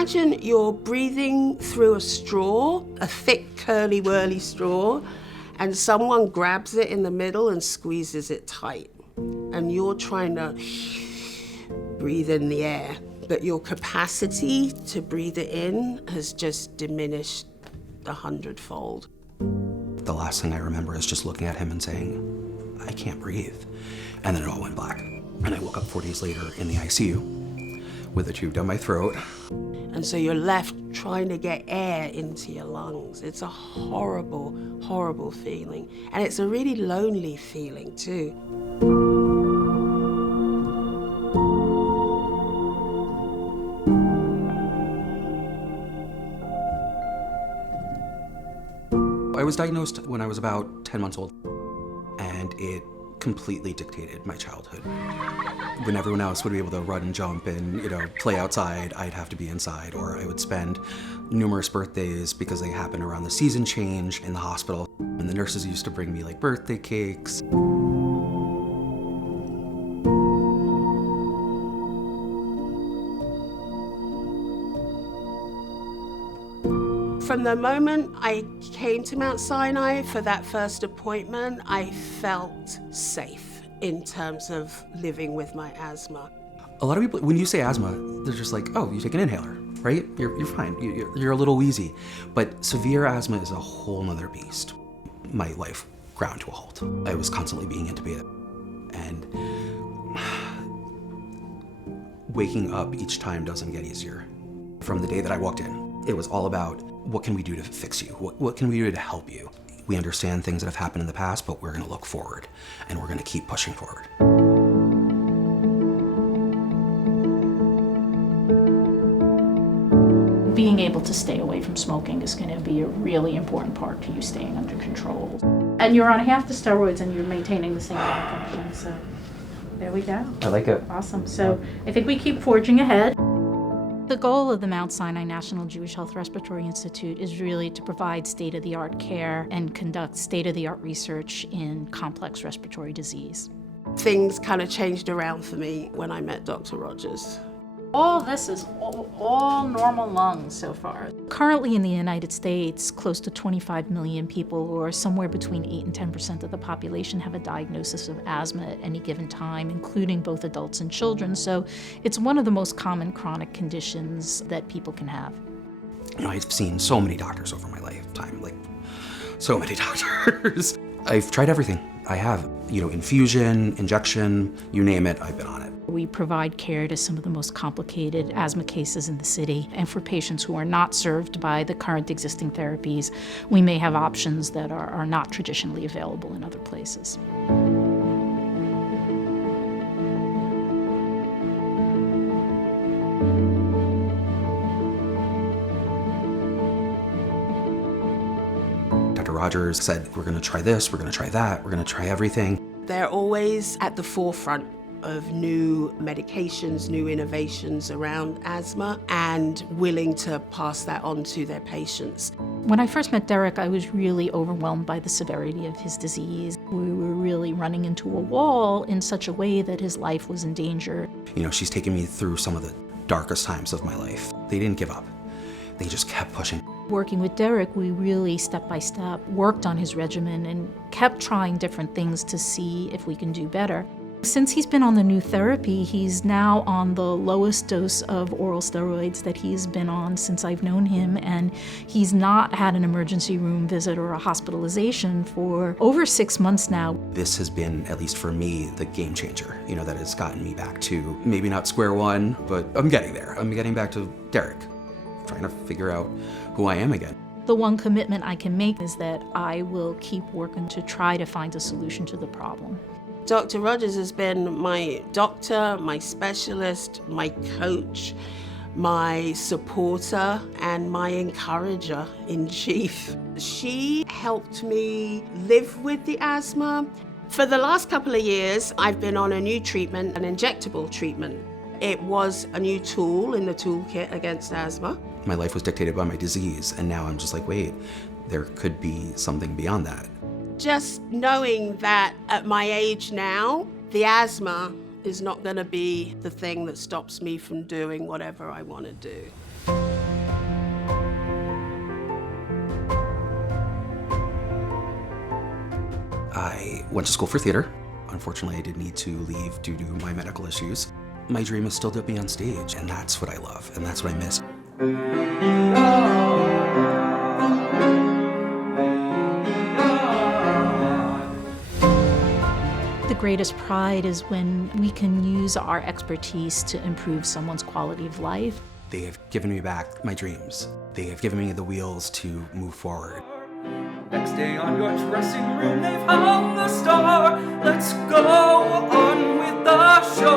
Imagine you're breathing through a straw, a thick, curly, whirly straw, and someone grabs it in the middle and squeezes it tight. And you're trying to breathe in the air, but your capacity to breathe it in has just diminished 100-fold. The last thing I remember is just looking at him and saying, I can't breathe. And then it all went black. And I woke up 4 days later in the ICU with a tube down my throat. And so you're left trying to get air into your lungs. It's a horrible, horrible feeling. And it's a really lonely feeling too. I was diagnosed when I was about 10 months old, and it completely dictated my childhood. When everyone else would be able to run and jump and, play outside, I'd have to be inside, or I would spend numerous birthdays, because they happened around the season change, in the hospital. And the nurses used to bring me birthday cakes. From the moment I came to Mount Sinai for that first appointment, I felt safe in terms of living with my asthma. A lot of people, when you say asthma, they're just like, oh, you take an inhaler, right? You're fine, you're a little wheezy. But severe asthma is a whole nother beast. My life ground to a halt. I was constantly being intubated. And waking up each time doesn't get easier. From the day that I walked in, it was all about, what can we do to fix you? What can we do to help you? We understand things that have happened in the past, but we're gonna look forward, and we're gonna keep pushing forward. Being able to stay away from smoking is gonna be a really important part to you staying under control. And you're on half the steroids and you're maintaining the same blood function, so there we go. I like it. Awesome, so I think we keep forging ahead. The goal of the Mount Sinai National Jewish Health Respiratory Institute is really to provide state-of-the-art care and conduct state-of-the-art research in complex respiratory disease. Things kind of changed around for me when I met Dr. Rogers. All this is all normal lungs so far. Currently in the United States, close to 25 million people, or somewhere between 8 and 10% of the population, have a diagnosis of asthma at any given time, including both adults and children. So it's one of the most common chronic conditions that people can have. I've seen so many doctors over my lifetime, so many doctors. I've tried everything. I have, infusion, injection, you name it, I've been on it. We provide care to some of the most complicated asthma cases in the city, and for patients who are not served by the current existing therapies, we may have options that are not traditionally available in other places. Dr. Rogers said, we're gonna try this, we're gonna try that, we're gonna try everything. They're always at the forefront of new medications, new innovations around asthma, and willing to pass that on to their patients. When I first met Derek, I was really overwhelmed by the severity of his disease. We were really running into a wall in such a way that his life was in danger. She's taken me through some of the darkest times of my life. They didn't give up. They just kept pushing. Working with Derek, we really step by step worked on his regimen and kept trying different things to see if we can do better. Since he's been on the new therapy, he's now on the lowest dose of oral steroids that he's been on since I've known him, and he's not had an emergency room visit or a hospitalization for over 6 months now. This has been, at least for me, the game changer, that has gotten me back to maybe not square one, but I'm getting there. I'm getting back to Derek, trying to figure out who I am again. The one commitment I can make is that I will keep working to try to find a solution to the problem. Dr. Rogers has been my doctor, my specialist, my coach, my supporter, and my encourager in chief. She helped me live with the asthma. For the last couple of years, I've been on a new treatment, an injectable treatment. It was a new tool in the toolkit against asthma. My life was dictated by my disease, and now I'm just like, wait, there could be something beyond that. Just knowing that at my age now, the asthma is not going to be the thing that stops me from doing whatever I want to do. I went to school for theater. Unfortunately, I did need to leave due to my medical issues. My dream is still to be on stage, and that's what I love, and that's what I miss. The greatest pride is when we can use our expertise to improve someone's quality of life. They have given me back my dreams. They have given me the wheels to move forward. Next day on your dressing room, they've hung the star. Let's go on with the show.